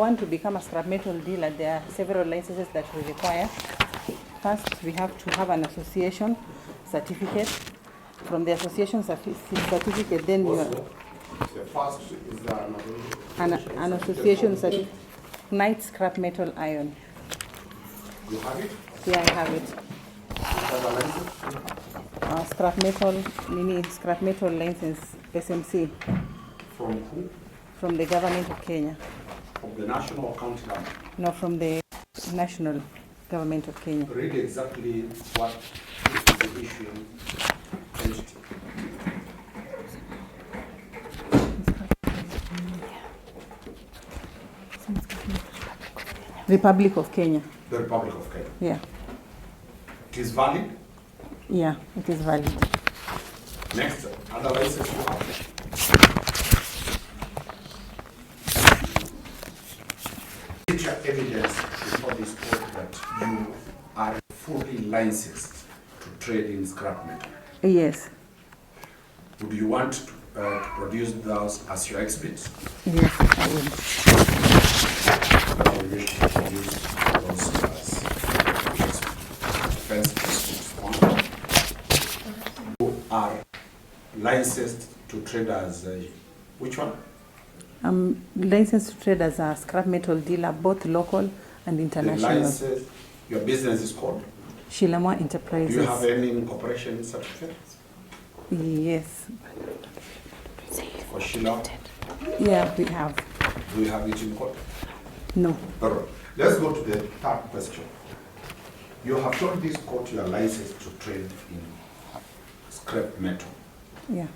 Want to become a scrap metal dealer, there are several licenses that we require. First, we have to have an association certificate. From the association certificate, then you are... The first is an association certificate. Night scrap metal iron. You have it? Yeah, I have it. Scrap metal license, SMC. From who? From the government of Kenya. From the national or county government? No, from the national government of Kenya. Read exactly what is the issue entity. Republic of Kenya. The Republic of Kenya. Yeah. It is valid? Yeah, it is valid. Next, other license you have. Is your evidence before this court that you are fully licensed to trade in scrap metal? Yes. Would you want to produce those as your exhibits? Yes, I will. I wish to produce those as exhibits. First question. You are licensed to trade as which one? I'm licensed to trade as a scrap metal dealer, both local and international. The license, your business is called? Shillings Enterprises. Do you have any incorporation certificate? Yes. For Shilla? Yeah, we have. Do you have it in court? No. All right. Let's go to the third question. You have told this court you are licensed to trade in scrap metal. Yeah.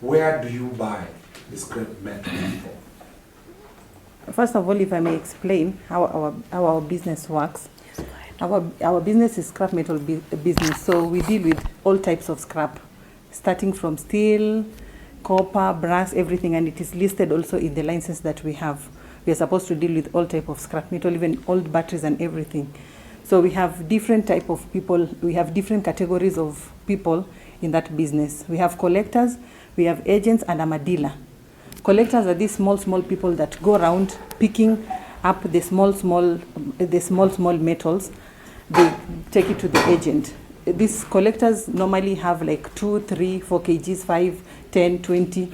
Where do you buy the scrap metal from? First of all, if I may explain how our business works. Our business is scrap metal business, so we deal with all types of scrap, starting from steel, copper, brass, everything, and it is listed also in the license that we have. We are supposed to deal with all type of scrap metal, even old batteries and everything. So we have different type of people, we have different categories of people in that business. We have collectors, we have agents, and I'm a dealer. Collectors are these small people that go around picking up the small metals. They take it to the agent. These collectors normally have like 2, 3, 4 kgs, 5, 10, 20,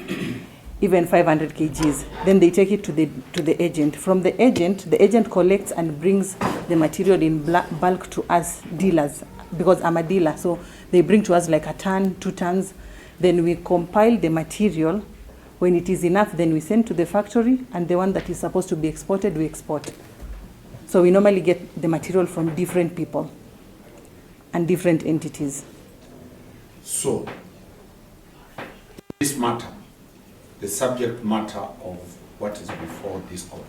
even 500 kgs. Then they take it to the agent. From the agent collects and brings the material in bulk to us dealers, because I'm a dealer. So they bring to us like a ton, 2 tons. Then we compile the material. When it is enough, then we send to the factory, and the one that is supposed to be exported, we export. So we normally get the material from different people and different entities. So, this matter, the subject matter of what is before this court,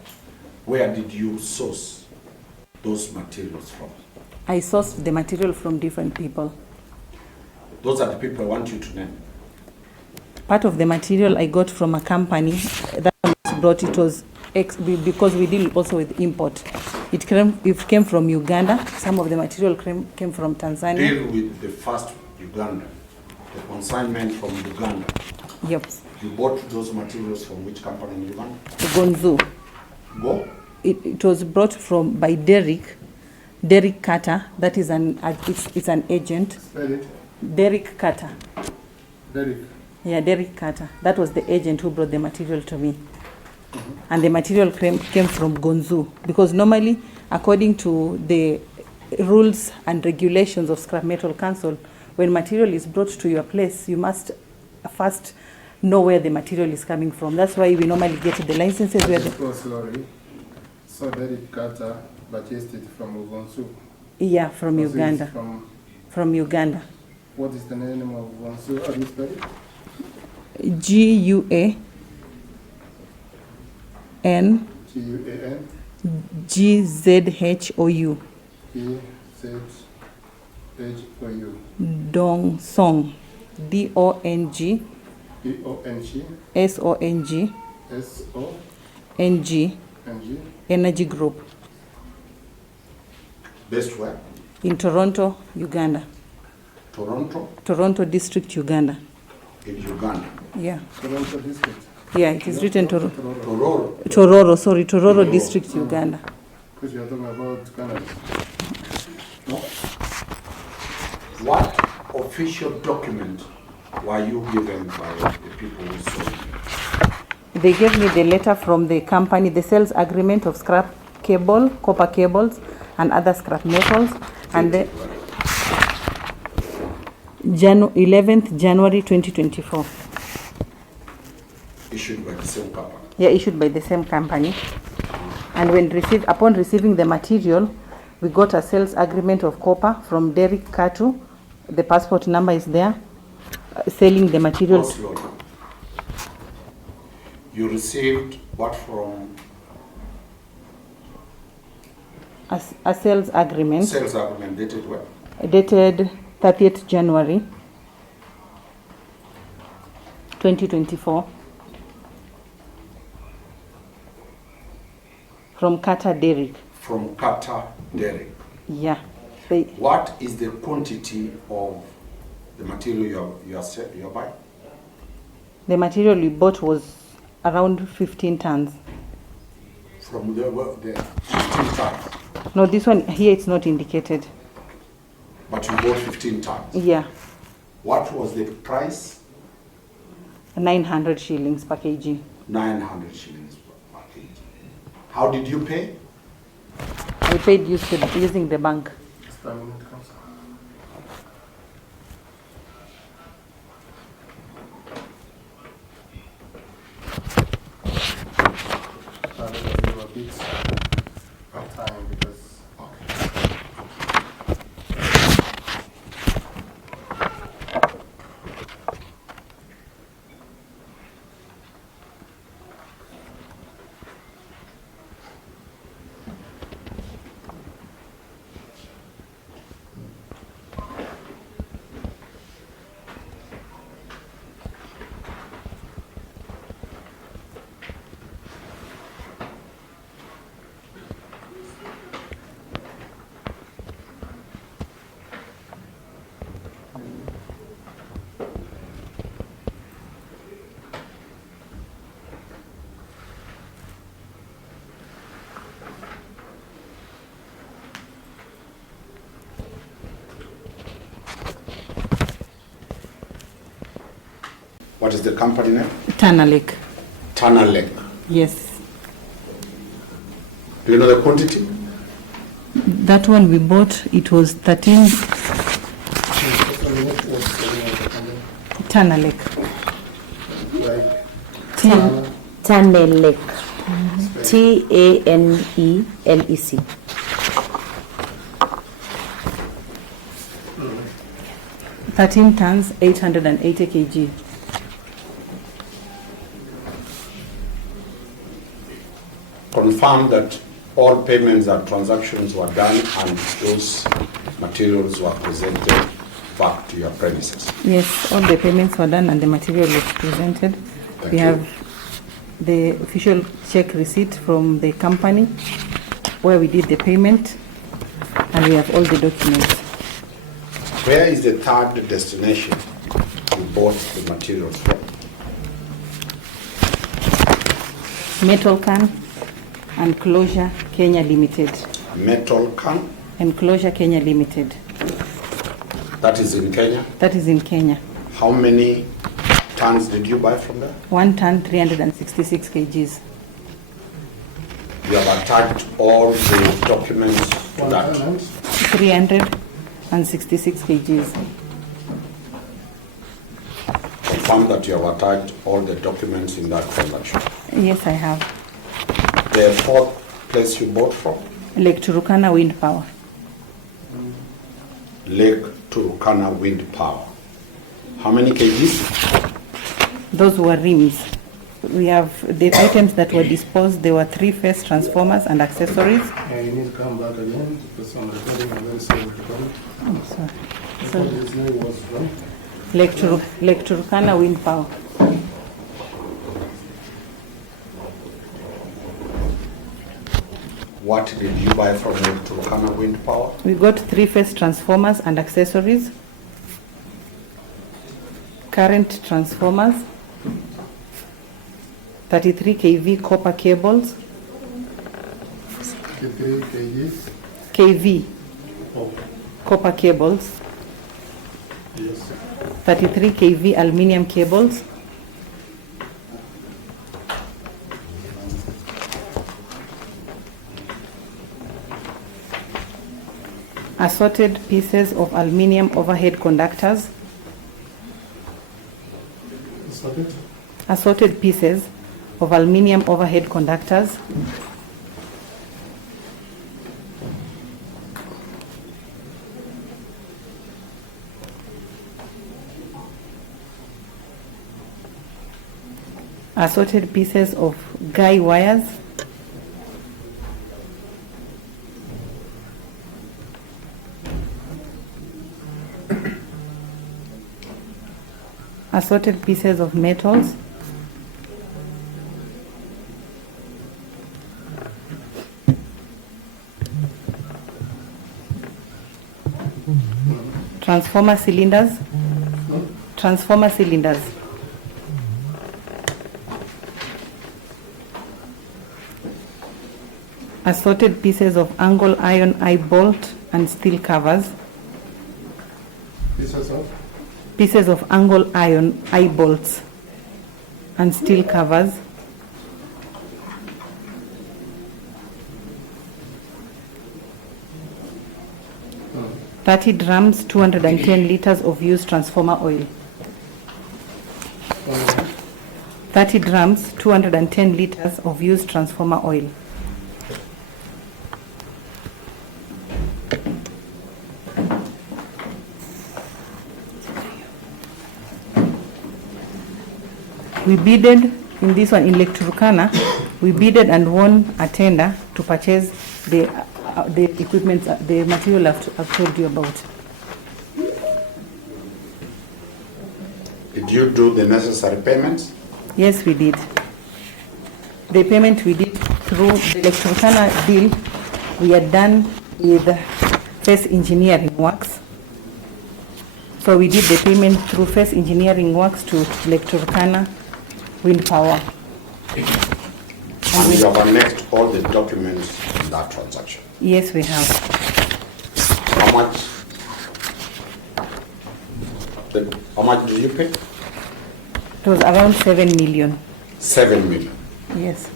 where did you source those materials from? I sourced the material from different people. Those are the people I want you to name. Part of the material I got from a company that was brought. It was because we deal also with import. It came from Uganda. Some of the material came from Tanzania. Deal with the first Uganda, the consignment from Uganda. Yep. You bought those materials from which company in Uganda? Gonzu. Go? It was brought by Derek Carter. That is it's an agent. Spell it. Derek Carter. Derek. Yeah, Derek Carter. That was the agent who brought the material to me. And the material came from Gonzu, because normally, according to the rules and regulations of Scrap Metal Council, when material is brought to your place, you must first know where the material is coming from. That's why we normally get the licenses where So Derek Carter purchased it from Gonzu? Yeah, from Uganda. From Uganda. What is the name of Gonzu? How do you spell it? Guan Gzhou. Gzhou. Dong Song. Dong. Song. Song. Energy Group. Based where? In Toronto, Uganda. Toronto? Toronto District, Uganda. In Uganda. Yeah. Toronto District. Yeah, it is written Tororo. Tororo. Tororo District, Uganda. Because you are talking about Canada. No. What official document were you given by the people who sold you? They gave me the letter from the company, the sales agreement of scrap cable, copper cables, and other scrap metals, and the 11th January 2024. Issued by the same company. Yeah, issued by the same company. And upon receiving the material, we got a sales agreement of copper from Derek Katu. The passport number is there. Selling the materials. Slowly. You received what from? A sales agreement. Sales agreement dated when? Dated 30th January 2024. From Qatar Derek. From Qatar Derek. Yeah. What is the quantity of the material you are buying? The material we bought was around 15 tons. From the 15 tons? No, this one here it's not indicated. But you bought 15 tons? Yeah. What was the price? 900 shillings per kg. 900 shillings per kg. How did you pay? I paid using the bank. What is the company name? Tanalek. Tanalek. Yes. Do you know the quantity? That one we bought, it was 13. Tanalek. Tanelec. Tanelec. 13 tons, 880 kg. Confirm that all payments and transactions were done and those materials were presented back to your premises. Yes, all the payments were done and the material was presented. We have the official check receipt from the company where we did the payment, and we have all the documents. Where is the third destination you bought the materials from? Metal Can and Closure KeNHA Limited. Metal Can? And Closure KeNHA Limited. That is in Kenya? That is in Kenya. How many tons did you buy from there? 1 ton, 366 kgs. You have attached all the documents to that. 366 kgs. Confirm that you have attached all the documents in that transaction. Yes, I have. The fourth place you bought from? Lake Turkana Wind Power. Lake Turkana Wind Power. How many kgs? Those were rims. We have the items that were disposed. There were 3-phase transformers and accessories. Yeah, you need to come back again because I'm recording a very serious recording. Oh, sorry. So this name was from? Lake Turkana Wind Power. What did you buy from Lake Turkana Wind Power? We got 3-phase transformers and accessories. Current transformers. 33 kV copper cables, 53 kgs. kV Oh, copper cables, yes. 33 kV aluminium cables, assorted pieces of aluminium overhead conductors, Sorted. assorted pieces of aluminium overhead conductors, assorted pieces of guy wires, assorted pieces of metals, transformer cylinders, transformer cylinders, assorted pieces of angle iron eye bolt and steel covers, Pieces of pieces of angle iron eye bolts and steel covers, mm, 30 drums, 210 liters of used transformer oil. 30 drums, 210 liters of used transformer oil. We bidded in this one in Lake Turkana. We bidded and won a tender to purchase the equipment, the material I've told you about. Did you do the necessary payments? Yes, we did. The payment we did through the Lake Turkana deal, we are done with First Engineering Works. So we did the payment through First Engineering Works to Lake Turkana Wind Power. And you have annexed all the documents in that transaction. Yes, we have. How much? How much did you pay? It was around 7 million. 7 million. Yes.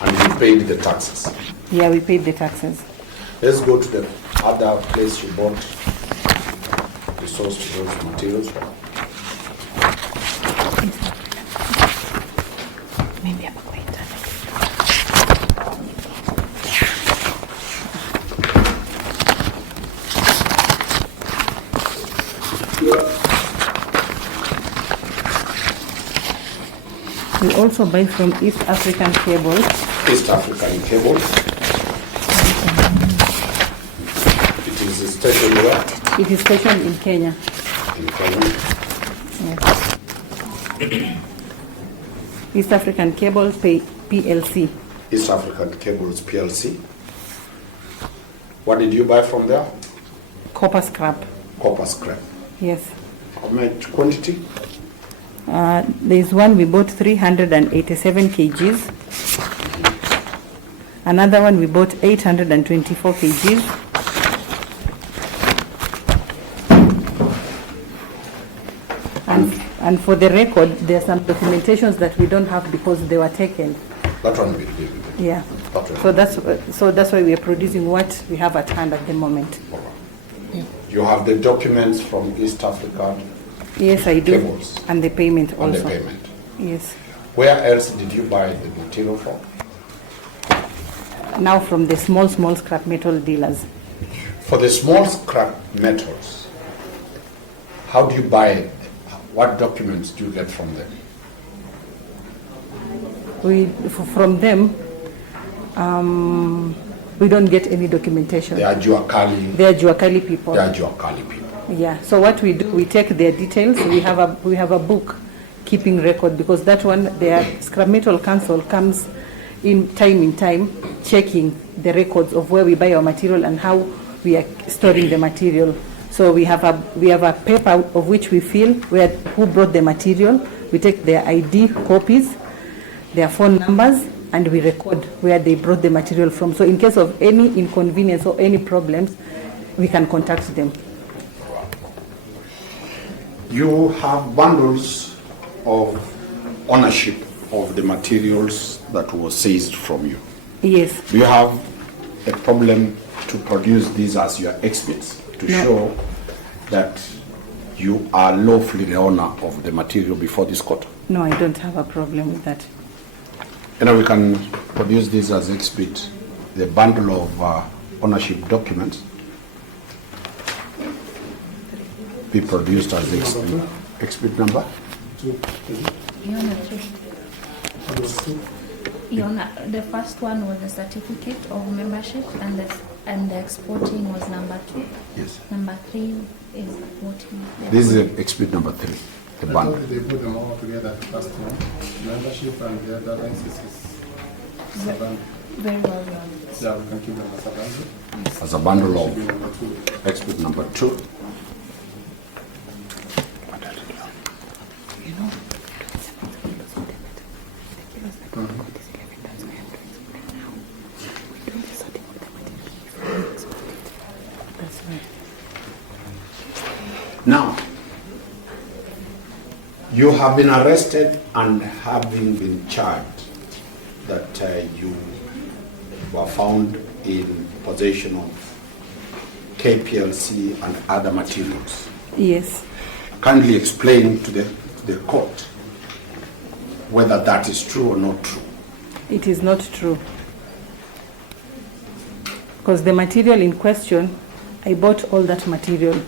And you paid the taxes. Yeah, we paid the taxes. Let's go to the other place you bought the source to those materials from. Maybe I'm going to. We also buy from East African Cable. East African Cable. It is stationed where? It is stationed in Kenya. In Kenya. Yes. East African Cable PLC. East African Cables PLC. What did you buy from there? Copper scrap. Copper scrap. Yes. How much quantity? There's one we bought 387 kgs. Another one we bought 824 kgs. And for the record, there are some documentations that we don't have because they were taken. That one we did. Yeah. That one. So that's why we are producing what we have at hand at the moment. You have the documents from East Africa Yes, I do. Cables. And the payment and also. the payment. Yes. Where else did you buy the material from? Now from the small scrap metal dealers. For the small scrap metals, how do you buy it? What documents do you get from them? From them, we don't get any documentation. They are Juakali. They are Juakali people. They are Juakali people. Yeah. So what we do, we take their details. We have a book keeping record because that one, their Scrap Metal Council comes in time checking the records of where we buy our material and how we are storing the material. So we have a paper of which we fill who brought the material, We take their ID copies, their phone numbers, and we record where they brought the material from. So in case of any inconvenience or any problems, we can contact them. You have bundles of ownership of the materials that was seized from you. Yes. Do you have a problem to produce these as your exhibits to show that you are lawfully the owner of the material before this court? No, I don't have a problem with that. We can produce this as exhibit, the bundle of ownership documents be produced as exhibit number. The first one was the certificate of membership, and the exporting was number 2. Yes. Number 3 is voting. This is exhibit number 3, the I bundle. thought they put them all together, the first one, membership and the other licenses. As a bundle. Very well done. Yeah, we can keep them as a bundle. As a bundle Should be of number 2. exhibit number 2. Now, you have been arrested and having been charged that you were found in possession of KPLC and other materials. Yes. Kindly explain to the court whether that is true or not true. It is not true. Because the material in question, I bought all that material.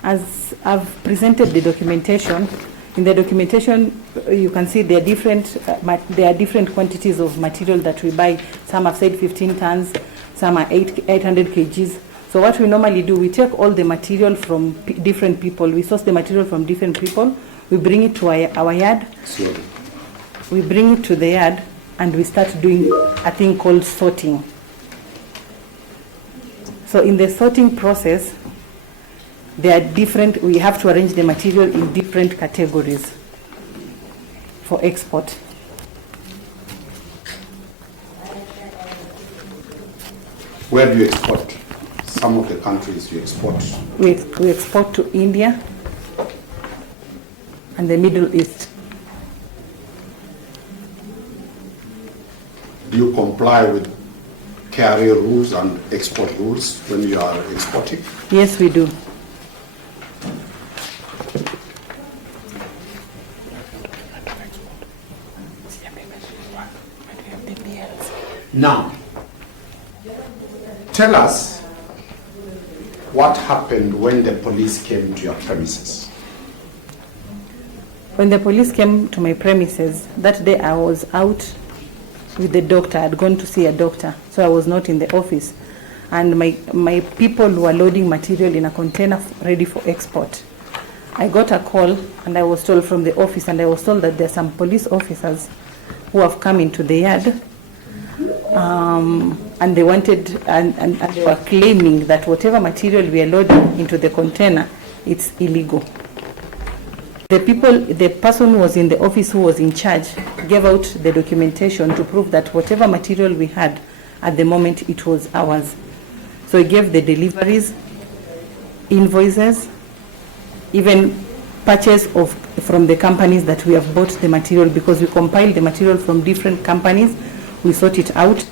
As I've presented the documentation, in the documentation you can see there are different quantities of material that we buy. Some have said 15 tons, some are 800 kgs. So what we normally do, we take all the material from different people. We source the material from different people. We bring it to our yard. Slowly. We bring it to the yard and we start doing a thing called sorting. So in the sorting process, they are different. We have to arrange the material in different categories for export. Where do you export? Some of the countries you export. We export to India and the Middle East. Do you comply with carrier rules and export rules when you are exporting? Yes, we do. Now, tell us what happened when the police came to your premises. When the police came to my premises, that day I was out with the doctor. I had gone to see a doctor, so I was not in the office. And my people were loading material in a container ready for export. I got a call and I was told from the office, and I was told that there are some police officers who have come into the yard and they wanted and they were claiming that whatever material we are loading into the container, it's illegal. The person who was in the office who was in charge gave out the documentation to prove that whatever material we had at the moment, it was ours. So he gave the deliveries, invoices, even purchase from the companies that we have bought the material, because we compile the material from different companies, we sort it out,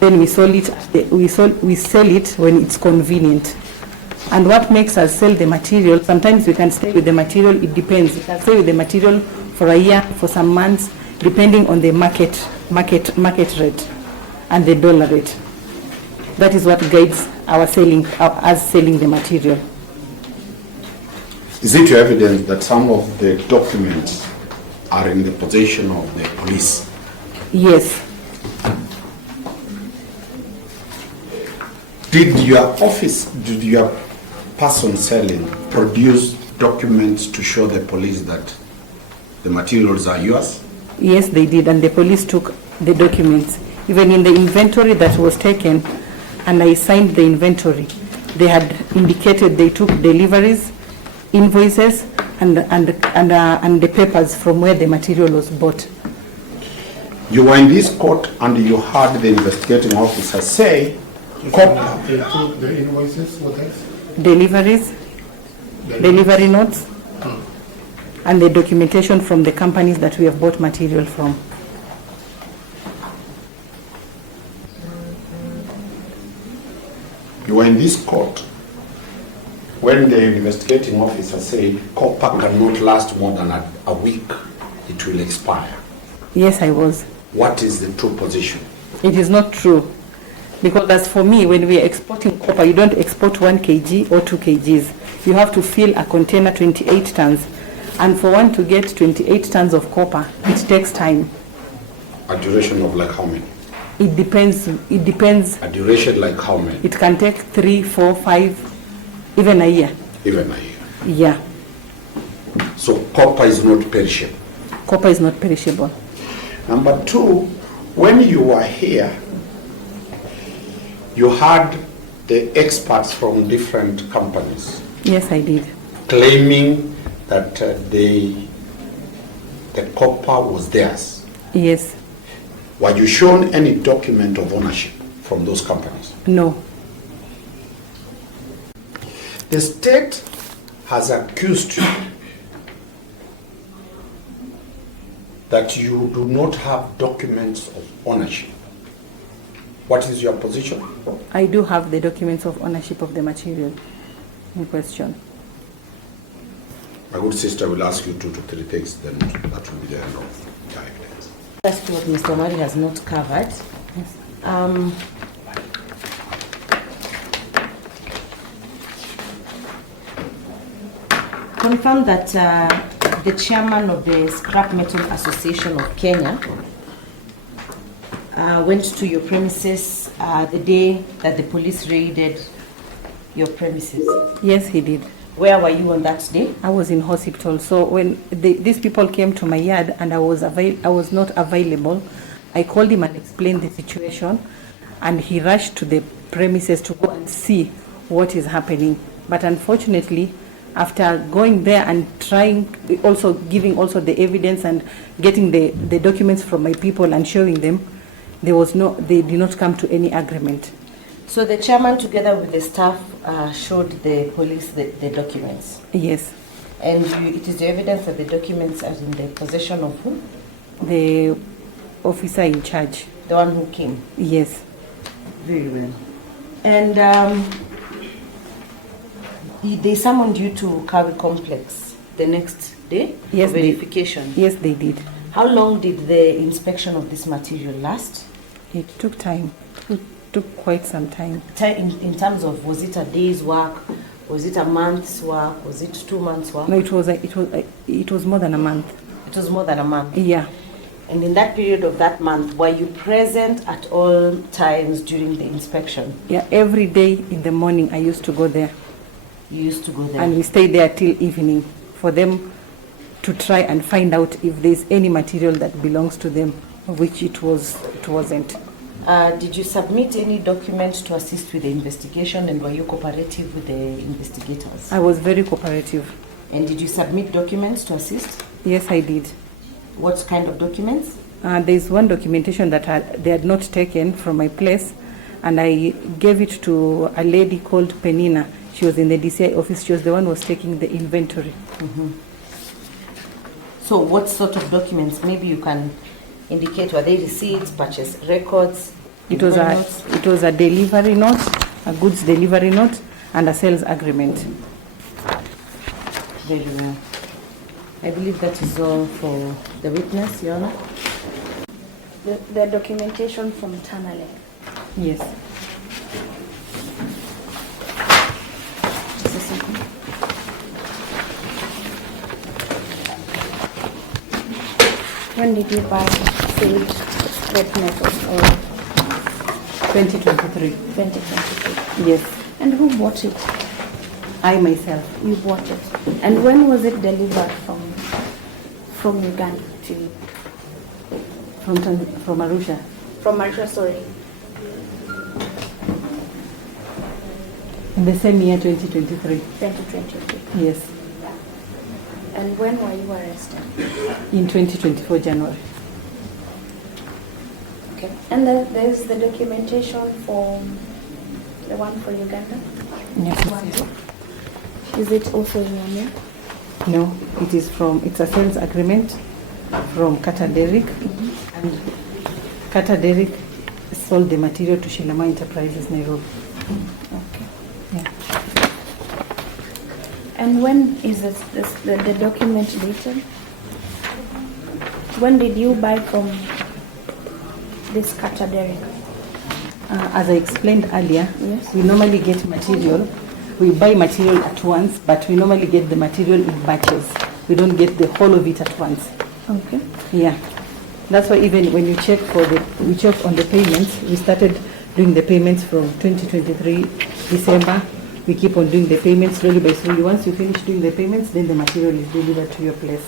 then we sell it when it's convenient. And what makes us sell the material, sometimes we can stay with the material, it depends. We can stay with the material for a year, for some months, depending on the market rate and the dollar rate. That is what guides us selling the material. Is it your evidence that some of the documents are in the possession of the police? Yes. Did your person selling produce documents to show the police that the materials are yours? Yes, they did, and the police took the documents. Even in the inventory that was taken, and I signed the inventory, they had indicated they took deliveries, invoices, and the papers from where the material was bought. You were in this court and you heard the investigating officer say, copper. They took the invoices, what else? Deliveries, delivery notes, and the documentation from the companies that we have bought material from. You were in this court when the investigating officer said copper cannot last more than a week, it will expire. Yes, I was. What is the true position? It is not true. Because as for me, when we are exporting copper, you don't export 1 kg or 2 kgs. You have to fill a container 28 tons. And for one to get 28 tons of copper, it takes time. A duration of like how many? It depends. A duration like how many? It can take 3, 4, 5, even a year. Even a year. Yeah. So copper is not perishable. Copper is not perishable. Number 2, when you were here, you had the experts from different companies Yes, I did. claiming that the copper was theirs. Yes. Were you shown any document of ownership from those companies? No. The state has accused you that you do not have documents of ownership. What is your position? I do have the documents of ownership of the material in question. My good sister will ask you 2 to 3 things, then that will be the end of the evidence. That's what Mr. Omari has not covered. Confirm that the chairman of the Scrap Metal Association of Kenya went to your premises the day that the police raided your premises. Yes, he did. Where were you on that day? I was in hospital. So when these people came to my yard and I was not available, I called him and explained the situation, and he rushed to the premises to go and see what is happening. But unfortunately, after going there and trying, also giving also the evidence and getting the documents from my people and showing them, they did not come to any agreement. So the chairman, together with the staff, showed the police the documents. Yes. And it is the evidence that the documents are in the possession of who? The officer in charge. The one who came. Yes. Very well. And they summoned you to Kawi Complex the next day? Yes, for verification. Yes, they did. How long did the inspection of this material last? It took time. It took quite some time. In terms of, was it a day's work? Was it a month's work? Was it 2 months' work? No, it was more than a month. It was more than a month. Yeah. And in that period of that month, were you present at all times during the inspection? Yeah, every day in the morning I used to go there. You used to go there? And we stayed there till evening for them to try and find out if there's any material that belongs to them, which it wasn't. Did you submit any documents to assist with the investigation, and were you cooperative with the investigators? I was very cooperative. And did you submit documents to assist? Yes, I did. What kind of documents? There's one documentation that they had not taken from my place, and I gave it to a lady called Penina. She was in the DCI office. She was the one who was taking the inventory. Mm-hmm. So what sort of documents? Maybe you can indicate, were they receipts, purchase records? It was a delivery note, a goods delivery note, and a sales agreement. Very well. I believe that is all for the witness, Your Honor. The documentation from Tanale. Yes. Just a second. When did you buy food, scrap metal, or 2023. 2023? Yes. And who bought it? I myself. You bought it. And when was it delivered from Uganda to you? From Arusha. From Arusha, sorry. In the same year, 2023. 2023. Yes. And when were you arrested? In 2024 January. Okay. And there's the documentation for the one for Uganda? Yes. Is it also in your name? No, it's a sales agreement from KETRACO, and KETRACO sold the material to Shillama Enterprises, Nairobi. Okay. Yeah. And when is the document dated? When did you buy from this KETRACO? As I explained earlier, Yes. we normally get material. We buy material at once, but we normally get the material in batches. We don't get the whole of it at once. Okay. Yeah. That's why even when you check we check on the payments, we started doing the payments from 2023 December. We keep on doing the payments slowly by slowly. Once you finish doing the payments, then the material is delivered to your place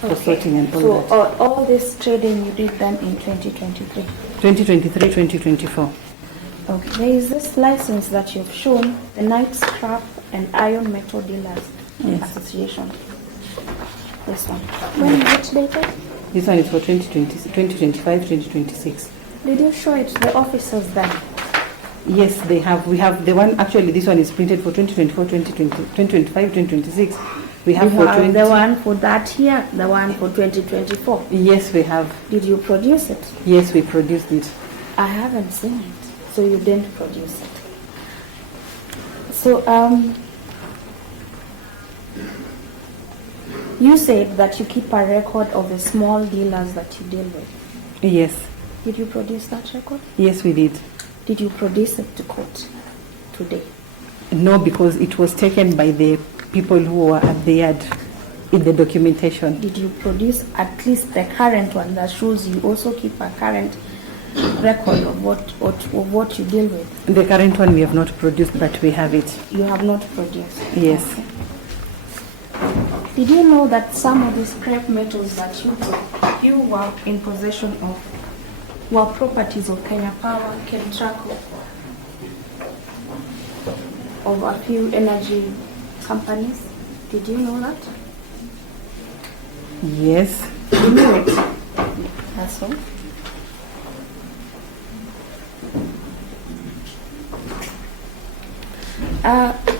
for sorting and all that. So all this trading you did then in 2023? 2023, 2024. Okay. There is this license that you've shown, the Night Scrap and Iron Metal Dealers Yes. Association. This one. When is it dated? This one is for 2025, 2026. Did you show it to the officers then? Yes, they have. We have the one, actually this one is printed for 2024, 2025, 2026. We have You for have 20. the one for that year, the one for 2024. Yes, we have. Did you produce it? Yes, we produced it. I haven't seen it, so you didn't produce it. So, you said that you keep a record of the small dealers that you deal with. Yes. Did you produce that record? Yes, we did. Did you produce it to court today? No, because it was taken by the people who were at the yard in the documentation. Did you produce at least the current one that shows you also keep a current record of what you deal with? The current one we have not produced, but we have it. You have not produced? Yes. Okay. Did you know that some of the scrap metals that you were in possession of were properties of Kenya Power, KETRACO, of a few energy companies? Did you know that? Yes. You knew it. That's all.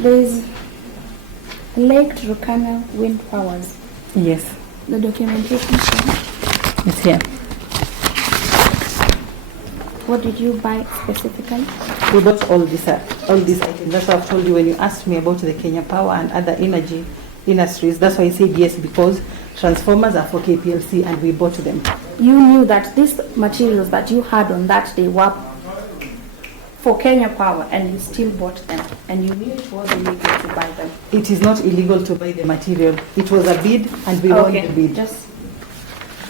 There is Lake Turkana Wind Powers. Yes. The documentation shows. It's here. What did you buy specifically? We bought all these items. That's why I've told you when you asked me about the Kenya Power and other energy industries. That's why I said yes, because transformers are for KPLC and we bought them. You knew that these materials that you had on that day were for Kenya Power and you still bought them, and you knew it was illegal to buy them. It is not illegal to buy the material. It was a bid and we won the bid.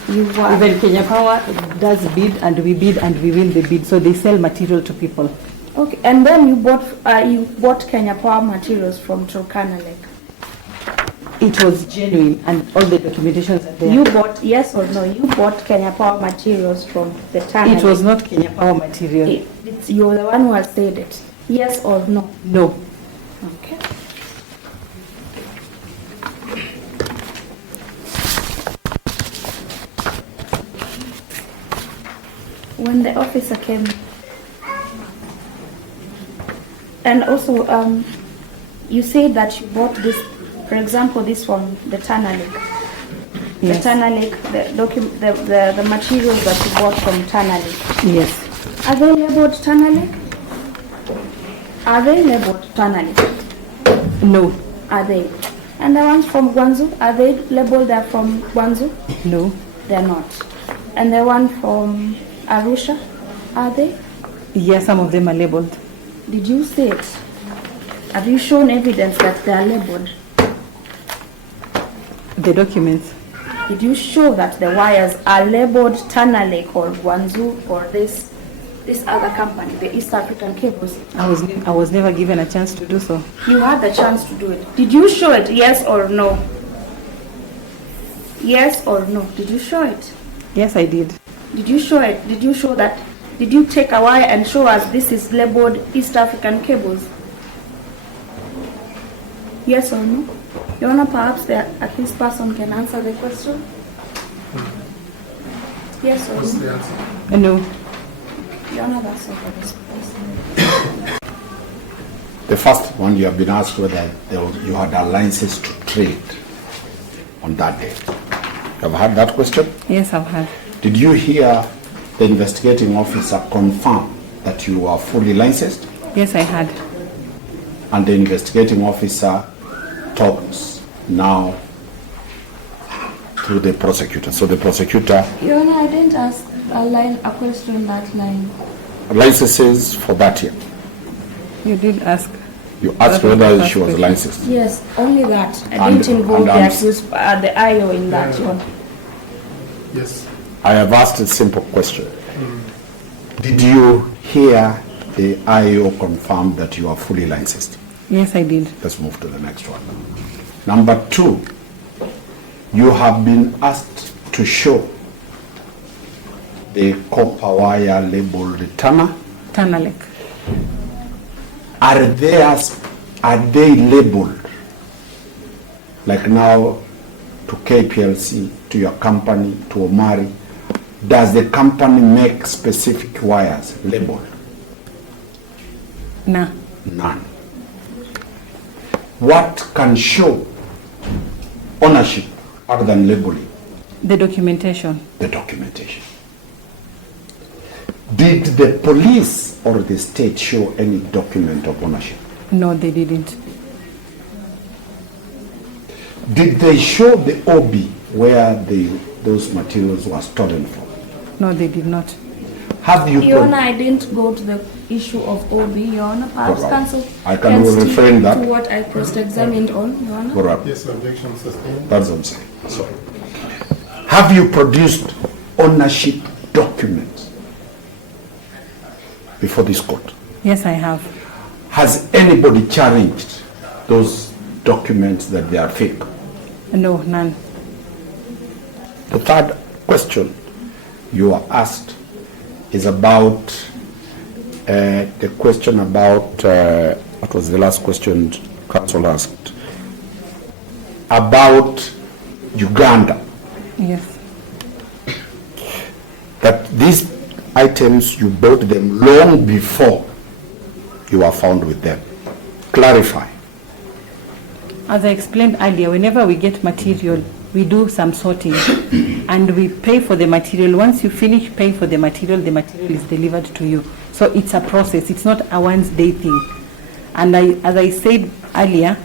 Even Kenya Power does bid and we win the bid. So they sell material to people. Okay, and then you bought Kenya Power materials from Turkana Lake. It was genuine and all the documentations are there. You bought, yes or no, you bought Kenya Power materials from the Tana It was Lake. not Kenya Power material. You're the one who has said it. Yes or no? No. Okay. When the officer came, and also you said that you bought this, for example, this from the Tana Lake. Yes. The Tana Lake, the materials that you bought from Tana Lake. Yes. Are they labeled Tana Lake? Are they labeled Tana Lake? No. Are they? And the ones from Guangzhou, are they labeled they're from Guangzhou? No. They're not. And the one from Arusha, are they? Yes, some of them are labeled. Did you see it? Have you shown evidence that they are labeled? The documents. Did you show that the wires are labeled Tana Lake or Guangzhou or this other company, the East African Cables? I was never given a chance to do so. You had the chance to do it. Did you show it, yes or no? Yes or no? Did you show it? Yes, I did. Did you show it? Did you show that? Did you take a wire and show us this is labeled East African Cables? Yes or no? Your Honor, perhaps at least person can answer the question. Yes or What's no? the answer? No. Your Honor, that's all for this person. The first one you have been asked whether you had a license to trade on that day. You have had that question? Yes, I've had. Did you hear the investigating officer confirm that you are fully licensed? Yes, I had. And the investigating officer talks now to the prosecutor. So the prosecutor Your Honor, I didn't ask a question that line. licenses for that year. You did ask. You asked That was the whether first she was question. licensed. Yes, only that. I And- didn't involve and the I'm- accused, the IO in that, Your Honor. Yes. I have asked a simple question. Did you hear the IO confirm that you are fully licensed? Yes, I did. Let's move to the next one. Number 2, you have been asked to show the copper wire labeled Tana. Tanalek. Are they labeled? Like now to KPLC, to your company, to Omari, does the company make specific wires labeled? Nah. None. What can show ownership other than labeling? The documentation. The documentation. Did the police or the state show any document of ownership? No, they didn't. Did they show the OB where those materials were stolen from? No, they did not. Have you? Your Honor, I didn't go to the issue of OB, Your Honor. Perhaps Alright. counsel I can stick refrain that. to what I cross-examined on, Your Honor. Correct. Yes, objection sustained. That's what I'm saying. Sorry. Have you produced ownership documents before this court? Yes, I have. Has anybody challenged those documents that they are fake? No, none. The third question you are asked is about the question about what was the last question counsel asked? About Uganda. Yes. That these items you bought them long before you were found with them. Clarify. As I explained earlier, whenever we get material, we do some sorting and we pay for the material. Once you finish paying for the material is delivered to you. So it's a process. It's not a one-day thing. And as I said earlier,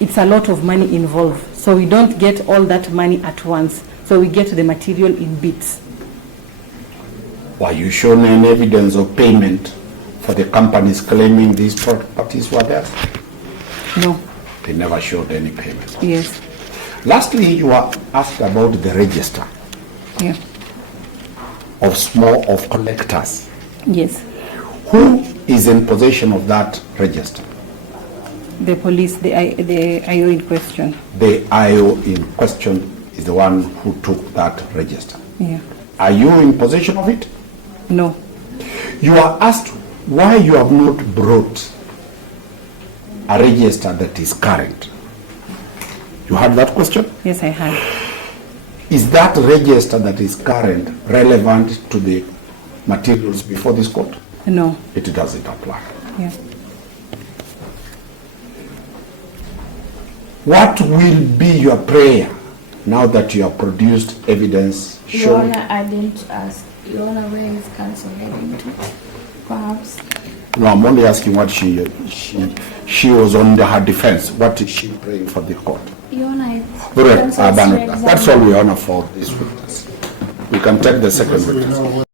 it's a lot of money involved. So we don't get all that money at once. So we get the material in bits. Were you shown any evidence of payment for the companies claiming these properties were theirs? No. They never showed any payment. Yes. Lastly, you are asked about the register Yeah. of collectors. Yes. Who is in possession of that register? The police, the IO in question. The IO in question is the one who took that register. Yeah. Are you in possession of it? No. You are asked why you have not brought a register that is current. You had that question? Yes, I had. Is that register that is current relevant to the materials before this court? No. It doesn't apply. Yeah. What will be your prayer now that you have produced evidence Your showing? Honor, I didn't ask. Your Honor, where is counsel heading to? Perhaps. No, I'm only asking what she was on her defense. What is she praying for the court? Your Honor, Correct. counsel is to That's all we honor for this witness. We can take the second Yes, we witness. know what